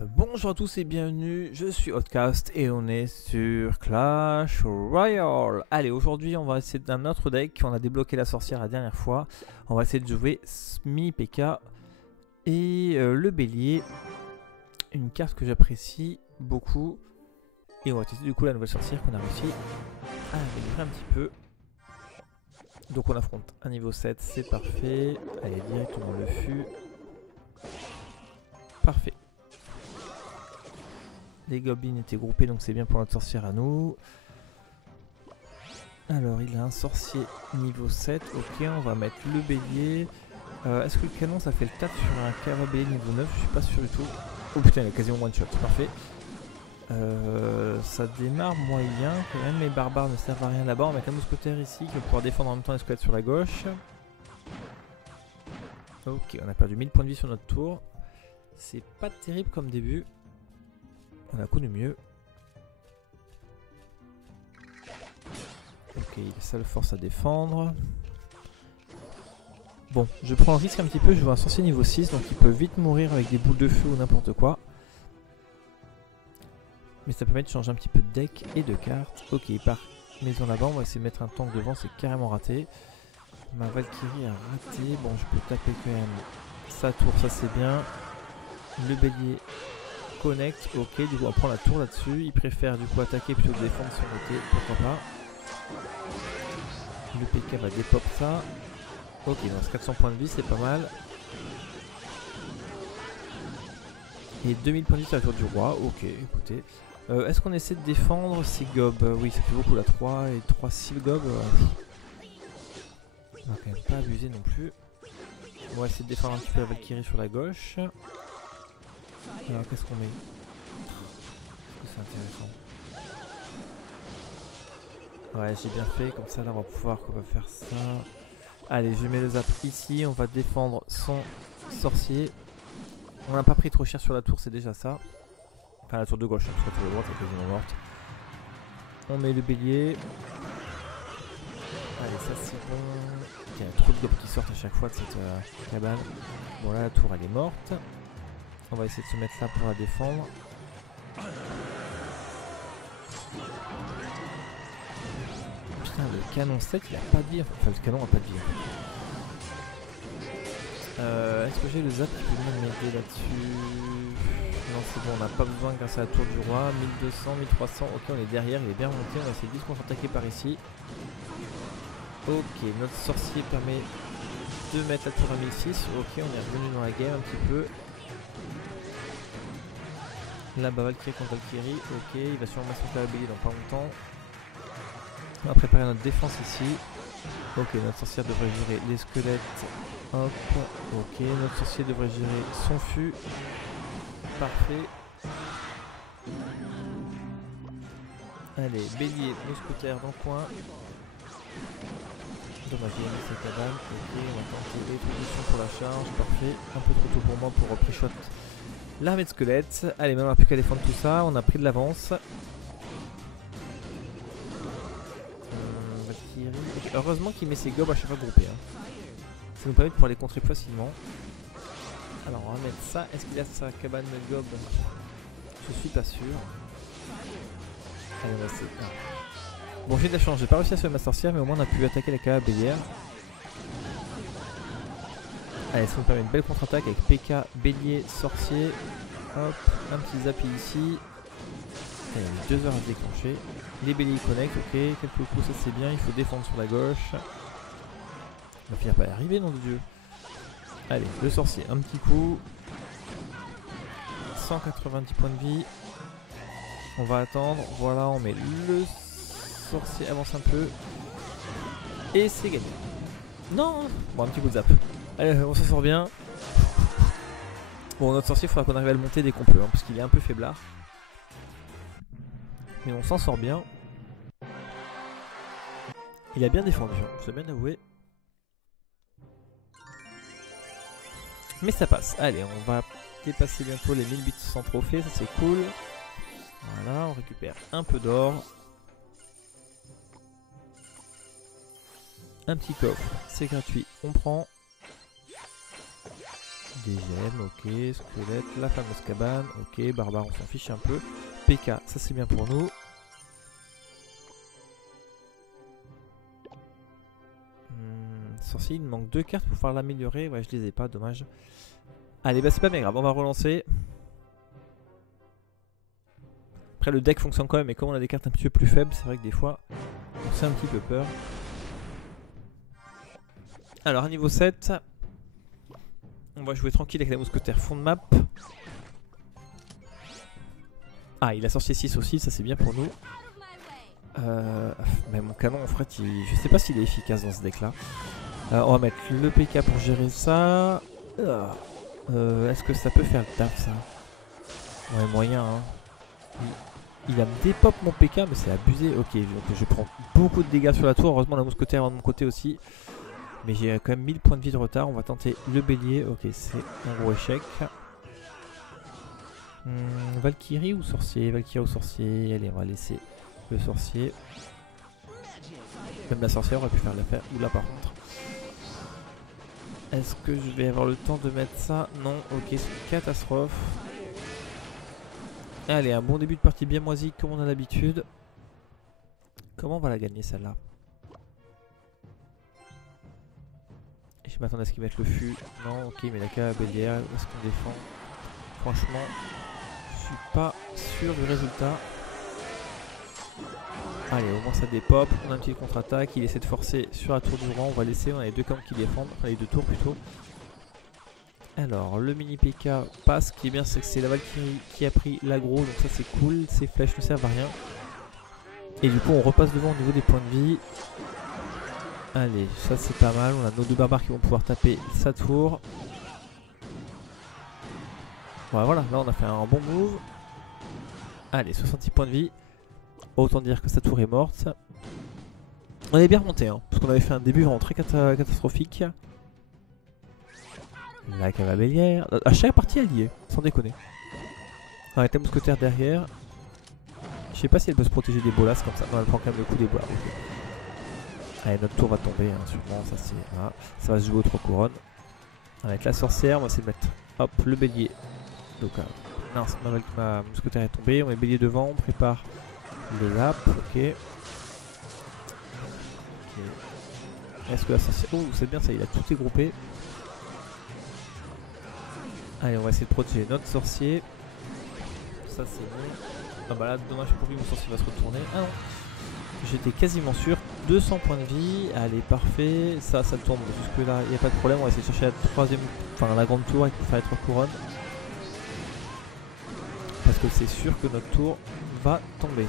Bonjour à tous et bienvenue, je suis Outcast et on est sur Clash Royale. Allez, aujourd'hui on va essayer d'un autre deck, on a débloqué la sorcière la dernière fois. On va essayer de jouer Smee PK et le bélier, une carte que j'apprécie beaucoup. Et on va tester du coup la nouvelle sorcière qu'on a réussi à améliorer un petit peu. Donc on affronte un niveau 7, c'est parfait. Allez, directement le fût. Parfait. Les gobelins étaient groupés donc c'est bien pour notre sorcière à nous. Alors il a un sorcier niveau 7, ok, on va mettre le bélier. Est-ce que le canon ça fait le taf sur un carabé niveau 9? Je suis pas sûr du tout. Oh putain, il a quasiment one shot, parfait. Ça démarre moyen quand même, les barbares ne servent à rien là-bas. On va mettre un mousquetaire ici qui va pouvoir défendre en même temps les squelettes sur la gauche. Ok, on a perdu 1000 points de vie sur notre tour. C'est pas terrible comme début. On a connu mieux. Ok, il a seule force à défendre. Bon, je prends le risque un petit peu, je vois un sorcier niveau 6, donc il peut vite mourir avec des boules de feu ou n'importe quoi. Mais ça permet de changer un petit peu de deck et de cartes. Ok, il part maison là-bas, on va essayer de mettre un tank devant, c'est carrément raté. Ma Valkyrie a raté, bon je peux taper quand même sa tour, ça c'est bien. Le bélier connecte, ok, du coup on prend la tour là-dessus. Il préfère du coup attaquer plutôt que défendre son côté, pourquoi pas. Le PK va dépop ça. Ok, il lance 400 points de vie, c'est pas mal. Et 2000 points de vie sur la tour du roi, ok, écoutez. Est-ce qu'on essaie de défendre ces gobs? Oui, ça fait beaucoup là, 3 et 3 6 gobs. On va quand même pas abuser non plus. On va essayer de défendre un petit peu la Valkyrie sur la gauche. Alors qu'est-ce qu'on met? Est-ce que c'est intéressant? Ouais, j'ai bien fait, comme ça là on va pouvoir faire ça. Allez, je mets le zap ici, on va défendre son sorcier. On n'a pas pris trop cher sur la tour, c'est déjà ça. Enfin la tour de gauche, parce que la tour de droite est quasiment morte. On met le bélier. Allez, ça c'est bon. Il y a trop de gobs qui sortent à chaque fois de cette cabane. Bon là la tour elle est morte. On va essayer de se mettre là pour la défendre. Putain, le canon 7 il a pas de vie. Enfin le canon a pas de vie. Est-ce que j'ai le zap qui peut même m'aider là-dessus? Non, c'est bon, on n'a pas besoin grâce à la tour du roi. 1200, 1300, ok, on est derrière, il est bien remonté. On va essayer de vite contre-attaquer par ici. Ok, notre sorcier permet de mettre la tour à 1006. Ok, on est revenu dans la guerre un petit peu. Là-bas, Valkyrie contre Valkyrie. Ok, il va sûrement mettre son carabé dans pas longtemps. On va préparer notre défense ici. Ok, notre sorcière devrait gérer les squelettes. Hop, ok, notre sorcier devrait gérer son fût. Parfait. Allez, bélier, mousquetaire dans le coin. Dommage, il a mis sa cabane. Ok, on va tenter l'évolution pour la charge. Parfait. Un peu trop tôt pour moi pour pré-shot l'armée de squelettes. Allez, maintenant on n'a plus qu'à défendre tout ça. On a pris de l'avance. Heureusement qu'il met ses gobs à chaque fois groupés. Hein. Ça nous permet de pouvoir les contrer facilement. Alors on va mettre ça. Est-ce qu'il a sa cabane de gob? Je suis pas sûr. Allez, on va essayer. Bon, j'ai de la chance, j'ai pas réussi à sauver ma sorcière, mais au moins on a pu attaquer la cabane bélière. Allez, ça nous permet une belle contre-attaque avec PK, bélier, sorcier. Hop, un petit zappy ici. Allez, il y a 2 heures à déclencher. Les béliers connectent, ok, quelques coups, ça c'est bien, il faut défendre sur la gauche. On va finir par y arriver, nom de Dieu. Allez, le sorcier, un petit coup. 190 points de vie. On va attendre, voilà, on met le sorcier, avance un peu. Et c'est gagné. Non. Bon, un petit coup de zap. Allez, on s'en sort bien. Bon, notre sorcier, il faudra qu'on arrive à le monter dès qu'on peut, hein, parce qu'il est un peu faiblard. Mais on s'en sort bien. Il a bien défendu, hein, je dois bien avouer. Mais ça passe. Allez, on va dépasser bientôt les 1800 trophées, ça c'est cool. Voilà, on récupère un peu d'or. Un petit coffre, c'est gratuit, on prend. Des gemmes, ok. Squelette, la fameuse cabane, ok. Barbare, on s'en fiche un peu. PK, ça c'est bien pour nous. Sorcier, il me manque 2 cartes pour pouvoir l'améliorer. Ouais, je les ai pas, dommage. Allez, bah c'est pas bien grave, on va relancer. Après, le deck fonctionne quand même, mais comme on a des cartes un petit peu plus faibles, c'est vrai que des fois, on fait un petit peu peur. Alors, à niveau 7, on va jouer tranquille avec la mousquetaire fond de map. Ah, il a sorcier 6 aussi, ça c'est bien pour nous. Mais mon canon, en fait, je sais pas s'il est efficace dans ce deck là. On va mettre le PK pour gérer ça. Est-ce que ça peut faire le taf ça? Ouais, moyen hein. Il a me dépop mon PK, mais c'est abusé. Ok, donc je prends beaucoup de dégâts sur la tour. Heureusement, la mousquetaire est de mon côté aussi. Mais j'ai quand même 1000 points de vie de retard. On va tenter le bélier. Ok, c'est un gros échec. Valkyrie ou sorcier? Valkyrie ou sorcier? Allez, on va laisser le sorcier. Même la sorcière aurait pu faire l'affaire. Ou là, par contre. Est-ce que je vais avoir le temps de mettre ça? Non, ok, c'est une catastrophe. Allez, un bon début de partie bien moisi comme on a l'habitude. Comment on va la gagner celle-là? Je m'attendais à ce qu'ils mettent le fût. Non, ok, mais la cave bélière, où est-ce qu'on défend? Franchement, je suis pas sûr du résultat. Allez, au moins ça dépop. On a un petit contre-attaque. Il essaie de forcer sur la tour du rang. On va laisser. On a les 2 camps qui défendent. Enfin, les 2 tours plutôt. Alors, le mini PK passe. Ce qui est bien, c'est que c'est la Valkyrie qui a pris l'aggro. Donc, ça, c'est cool. Ces flèches ne servent à rien. Et du coup, on repasse devant au niveau des points de vie. Allez, ça, c'est pas mal. On a nos 2 barbares qui vont pouvoir taper sa tour. Ouais, voilà. Là, on a fait un bon move. Allez, 66 points de vie. Autant dire que sa tour est morte. On est bien remonté, hein, parce qu'on avait fait un début vraiment très catastrophique. La cave bélière. À chaque partie, elle y est, sans déconner. Avec la mousquetaire derrière. Je sais pas si elle peut se protéger des bolas comme ça. Non, elle prend quand même le coup des bolas. Okay. Allez, notre tour va tomber, hein, sûrement. Ça, voilà. Ça va se jouer aux 3 couronnes. Avec la sorcière, on va essayer de mettre hop, le bélier. Donc, mince, ma mousquetaire est tombée. On met le bélier devant, on prépare. Le lap, ok. Est-ce que la sorcière... Oh, c'est bien ça, il a tout dégroupé. Allez, on va essayer de protéger notre sorcier. Ça, c'est bon. Ah bah là, dommage pour lui, mon sorcier va se retourner. Ah non, j'étais quasiment sûr. 200 points de vie. Allez, parfait. Ça tombe. Jusque là, il n'y a pas de problème. On va essayer de chercher la troisième... Enfin, la grande tour avec pour faire les 3 couronnes. Parce que c'est sûr que notre tour va tomber.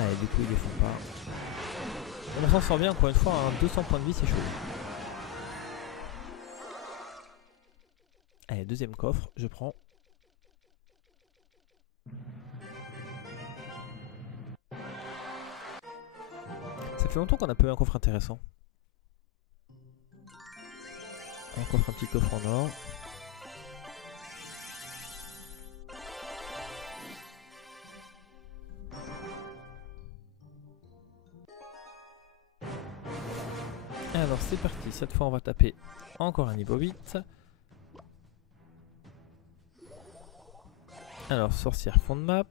Allez, du coup, ils les font pas. On s'en sort bien, encore une fois, hein, 200 points de vie, c'est chaud. Allez, deuxième coffre, je prends. Ça fait longtemps qu'on a pas eu un coffre intéressant. Un petit coffre en or. Alors c'est parti, cette fois on va taper encore un niveau 8. Alors sorcière fond de map.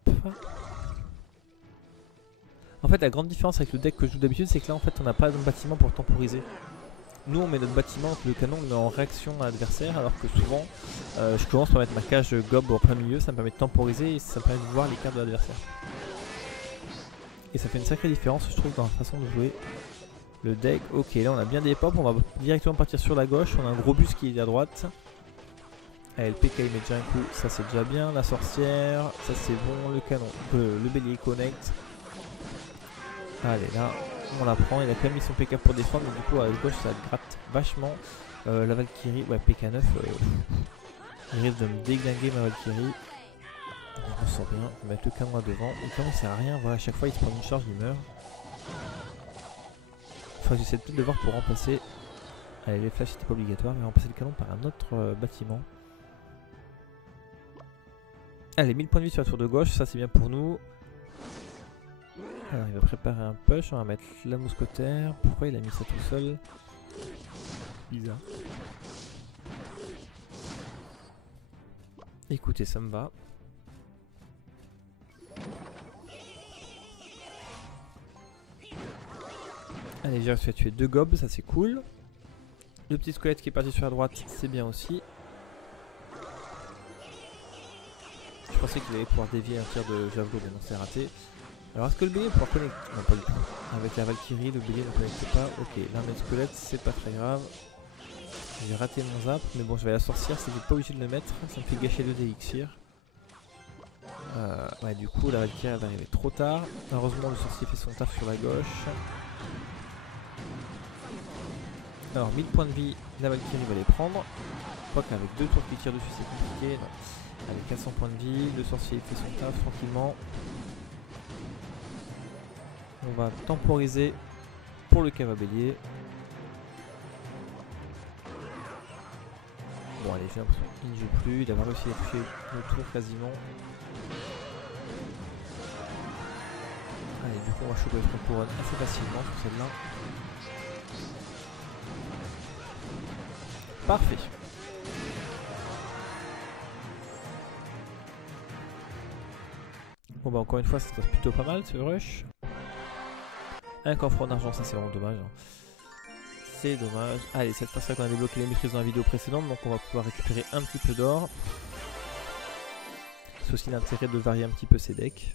En fait la grande différence avec le deck que je joue d'habitude, c'est que là en fait on n'a pas de bâtiment pour temporiser. Nous on met notre bâtiment, le canon on le met en réaction à l'adversaire, alors que souvent je commence par mettre ma cage gob en plein milieu, ça me permet de temporiser et ça me permet de voir les cartes de l'adversaire. Et ça fait une sacrée différence je trouve dans la façon de jouer. Le deck, ok, là on a bien des pops, on va directement partir sur la gauche, on a un gros bus qui est à droite. Allez, le PK il met déjà un coup, ça c'est déjà bien, la sorcière, ça c'est bon, le canon, le bélier connect. Allez là, on la prend, il a quand même mis son PK pour défendre, mais du coup à gauche ça gratte vachement. La Valkyrie, ouais PK9, il risque de me déglinguer ma Valkyrie. Je me sens bien, on va mettre le canon à devant, le canon ça sert à rien, voilà, à chaque fois il se prend une charge, il meurt. Enfin, j'essaie de voir pour remplacer. Allez, les flashs c'était pas obligatoire, mais remplacer le canon par un autre bâtiment. Allez, 1000 points de vie sur la tour de gauche, ça c'est bien pour nous. Alors, il va préparer un push, on va mettre la mousquetaire. Pourquoi il a mis ça tout seul? bizarre. Écoutez, ça me va. Allez, j'ai réussi à tuer 2 gobs, ça c'est cool. Le petit squelette qui est parti sur la droite, c'est bien aussi. Je pensais qu'il allait pouvoir dévier un tir de javelot, mais non, c'est raté. Alors, est-ce que le bélier pourra connecter? Non, pas du tout. Avec la Valkyrie, le bélier ne connecte pas. Ok, l'armée de squelette, c'est pas très grave. J'ai raté mon zap, mais bon, je vais la sorcière, c'était pas obligé de le mettre. Ça me fait gâcher 2 d'élixir. Ouais, du coup, la Valkyrie elle va arriver trop tard. Heureusement, le sorcier fait son taf sur la gauche. Alors, 1000 points de vie, la Valkyrie va les prendre. Je crois qu'avec 2 tours qui tirent dessus, c'est compliqué. Non. Avec 400 points de vie, le sorcier fait son taf tranquillement. On va temporiser pour le cavabélier. Bon, allez, j'ai l'impression qu'il ne joue plus. Il a réussi à toucher le tour quasiment. Allez, du coup, on va choper notre couronne assez facilement sur celle-là. Parfait. Bon bah encore une fois ça se passe plutôt pas mal ce rush. Un coffre en argent, ça c'est vraiment dommage. C'est dommage. Allez, cette fois-ci qu'on a débloqué les maîtrises dans la vidéo précédente, donc on va pouvoir récupérer un petit peu d'or. C'est aussi l'intérêt de varier un petit peu ses decks.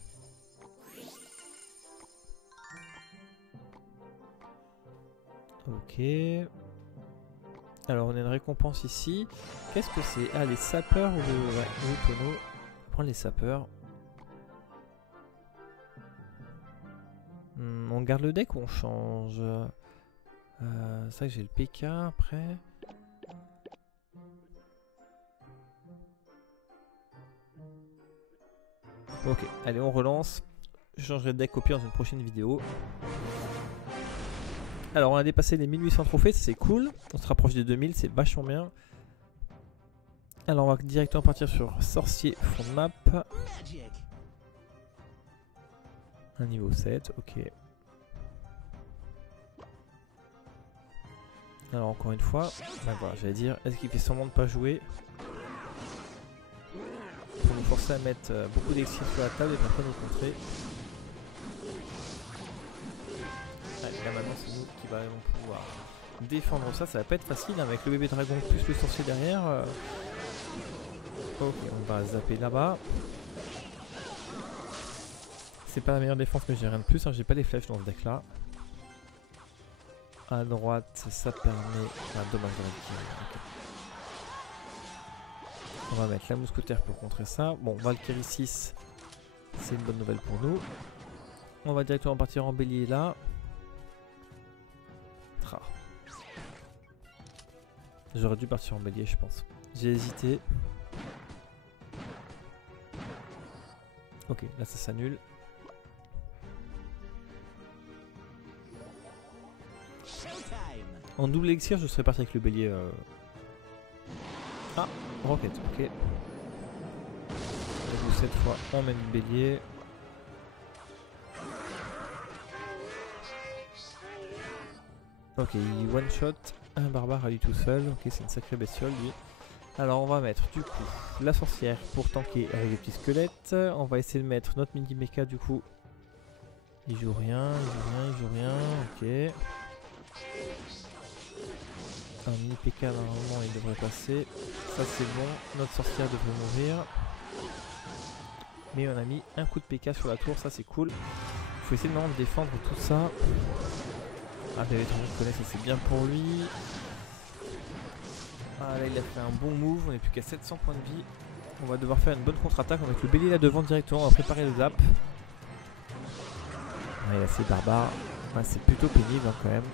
Ok. Alors on a une récompense ici. Qu'est-ce que c'est? Ah, les sapeurs ou le tonneau. On va prendre les sapeurs. On garde le deck ou on change? C'est vrai que j'ai le PK après. Ok, allez on relance. Je changerai de deck au pire dans une prochaine vidéo. Alors on a dépassé les 1800 trophées, c'est cool. On se rapproche des 2000, c'est vachement bien. Alors on va directement partir sur sorcier fond de map. Un niveau 7, ok. Alors encore une fois, ben voilà, j'allais dire, est-ce qu'il fait semblant de pas jouer pour nous forcer à mettre beaucoup d'élixir sur la table et parfois nous contrer. Allez, là maintenant c'est nous qui allons pouvoir défendre ça, ça va pas être facile hein, avec le bébé dragon plus le sorcier derrière. Ok, on va zapper là-bas. C'est pas la meilleure défense mais j'ai rien de plus, hein. J'ai pas les flèches dans ce deck là. À droite ça permet... Ah dommage de okay. On va mettre la mousquetaire pour contrer ça. Bon, Valkyrie 6, c'est une bonne nouvelle pour nous. On va directement partir en bélier là. J'aurais dû partir en bélier je pense. J'ai hésité. Ok, là ça s'annule. En double élixir, je serais parti avec le bélier. Ah, roquette, ok. Et cette fois, on met le bélier. Ok, il one shot un barbare à lui tout seul. Ok, c'est une sacrée bestiole lui. Alors, on va mettre du coup la sorcière pour tanker avec les petits squelettes. On va essayer de mettre notre mini mecha du coup. Il joue rien, il joue rien, ok. Un mini PK normalement il devrait passer. Ça c'est bon, notre sorcière devrait mourir. Mais on a mis un coup de PK sur la tour, ça c'est cool. Il faut essayer de maintenant défendre tout ça. Ah David on connaît, ça c'est bien pour lui. Ah là il a fait un bon move, on n'est plus qu'à 700 points de vie. On va devoir faire une bonne contre-attaque avec le bélier là devant directement, on va préparer le zap. Ah, il est assez barbare, ah, c'est plutôt pénible hein, quand même.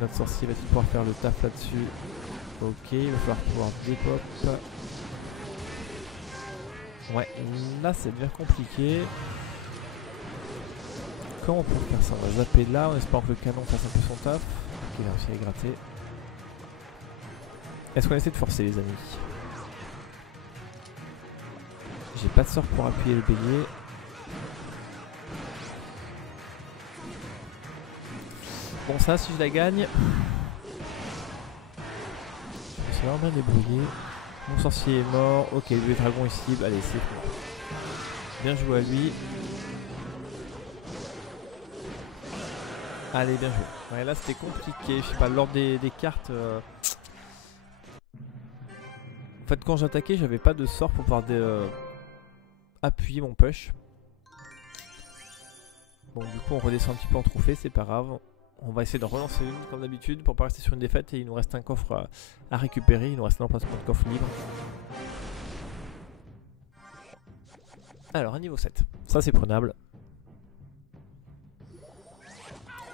Notre sorcier va-t-il pouvoir faire le taf là-dessus? Ok, il va falloir pouvoir dépop. Ouais, là ça devient compliqué. Comment on peut faire ça? On va zapper là, en espérant que le canon fasse un peu son taf. Ok, il a réussi à les gratter. Est-ce qu'on essaie de forcer les amis? J'ai pas de sort pour appuyer le bélier. Bon ça si je la gagne, s'est vraiment bien débrouillé. Mon sorcier est mort. Ok, le dragon est cible. Allez, c'est bon. Bien joué à lui. Allez, bien joué. Ouais, là c'était compliqué. Je sais pas, l'ordre des cartes. En fait, quand j'attaquais, j'avais pas de sort pour pouvoir appuyer mon push. Bon, du coup, on redescend un petit peu en trophée, c'est pas grave. On va essayer de relancer une comme d'habitude pour pas rester sur une défaite. Et il nous reste un coffre à récupérer. Il nous reste un emplacement de coffre libre. Alors, à niveau 7. Ça, c'est prenable.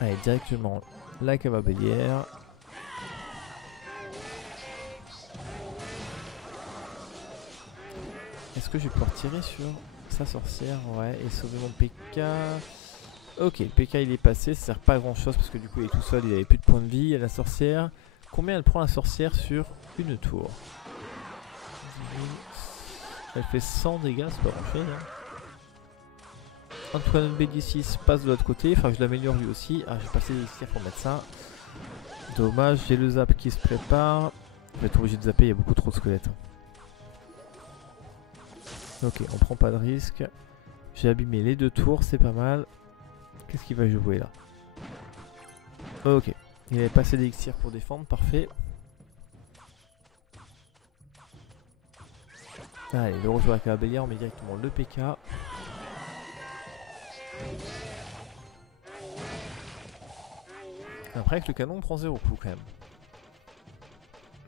Allez, directement la cavabellière. Est-ce que je vais pouvoir tirer sur sa sorcière? Ouais, et sauver mon PK. Ok, le PK il est passé, ça sert pas à grand chose parce que du coup il est tout seul, il avait plus de points de vie. Et la sorcière, combien elle prend la sorcière sur une tour? Elle fait 100 dégâts, c'est pas grand chose. Hein. Antoine BD6 passe de l'autre côté, il faudra que je l'améliore lui aussi. Ah, j'ai passé les tirs pour mettre ça. Dommage, j'ai le zap qui se prépare. Je vais être obligé de zapper, il y a beaucoup trop de squelettes. Ok, on prend pas de risque. J'ai abîmé les 2 tours, c'est pas mal. Qu'est-ce qu'il va jouer là? Ok, il avait passé d'élixir pour défendre, parfait. Allez, le retour à la cavabellière, on met directement le PK. Après avec le canon on prend 0 coup quand même.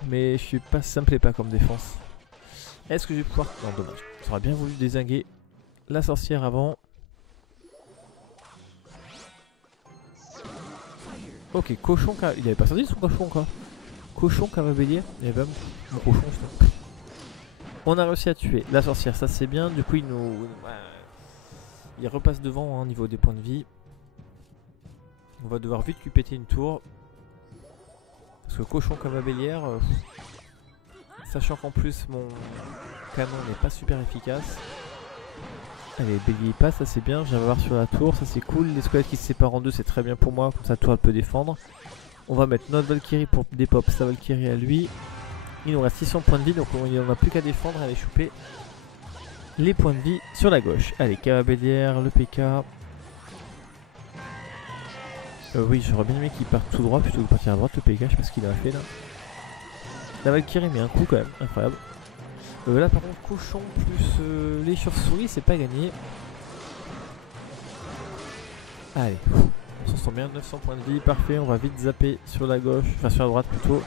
Mais je suis pas, ça me plaît pas comme défense. Est-ce que je vais pouvoir... Non, dommage. J'aurais bien voulu dézinguer la sorcière avant. Ok, cochon... Il avait pas sorti son cochon quoi. Cochon cavabellier. Il y avait même mon cochon je sais. On a réussi à tuer la sorcière, ça c'est bien. Du coup il nous... Il repasse devant au niveau des points de vie. On va devoir vite lui péter une tour. Parce que cochon cavabellière... Sachant qu'en plus mon canon n'est pas super efficace. Allez, bélier passe, ça c'est bien. Je viens voir sur la tour, ça c'est cool. Les squelettes qui se séparent en deux, c'est très bien pour moi. Comme ça, la tour elle peut défendre. On va mettre notre Valkyrie pour dépop sa Valkyrie à lui. Il nous reste 600 points de vie, donc on n'a plus qu'à défendre et aller choper les points de vie sur la gauche. Allez, cavabellière, le PK. Oui, j'aurais bien aimé qu'il parte tout droit plutôt que de partir à droite. Le PK, je sais pas ce qu'il a fait là. La Valkyrie met un coup quand même, incroyable. Là par contre cochon plus les chauves-souris c'est pas gagné. Allez, on s'en sort bien, 900 points de vie, parfait, on va vite zapper sur la gauche, enfin sur la droite plutôt.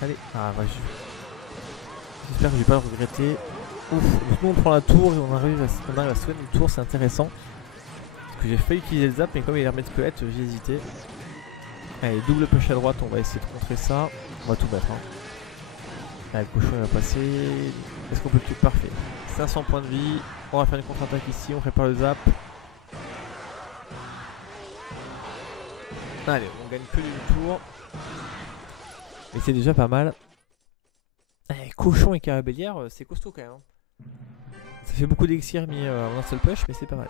Allez, ah bah j'espère que je vais pas le regretter. Ouf, nous on prend la tour et on arrive à sauver une tour, c'est intéressant. Parce que j'ai failli utiliser le zap mais comme il est armé de squelettes j'ai hésité. Allez, double push à droite, on va essayer de contrer ça. On va tout mettre hein. Allez, le cochon il va passer. Est-ce qu'on peut le tuer? Parfait. 500 points de vie. On va faire une contre-attaque ici. On prépare le zap. Allez, on gagne que du tour. Et c'est déjà pas mal. Allez, cochon et cavabellière, c'est costaud quand même. Hein. Ça fait beaucoup d'élixir mis en un seul push, mais c'est pas mal.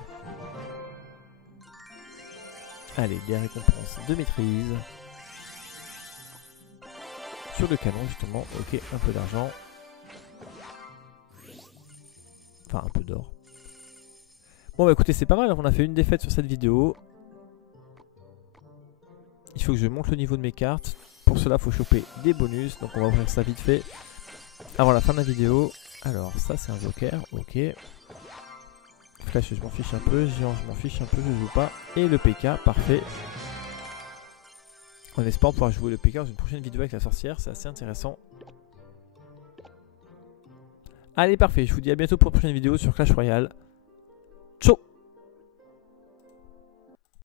Allez, des récompenses de maîtrise. Sur le canon justement, ok, un peu d'argent. Enfin un peu d'or. Bon bah écoutez c'est pas mal, on a fait une défaite sur cette vidéo. Il faut que je monte le niveau de mes cartes. Pour cela il faut choper des bonus, donc on va ouvrir ça vite fait avant la fin de la vidéo. Alors ça c'est un joker, ok. Flash je m'en fiche un peu, géant je m'en fiche un peu, je joue pas. Et le PK, parfait. En espérant pouvoir jouer le PK dans une prochaine vidéo avec la sorcière, c'est assez intéressant. Allez parfait, je vous dis à bientôt pour une prochaine vidéo sur Clash Royale.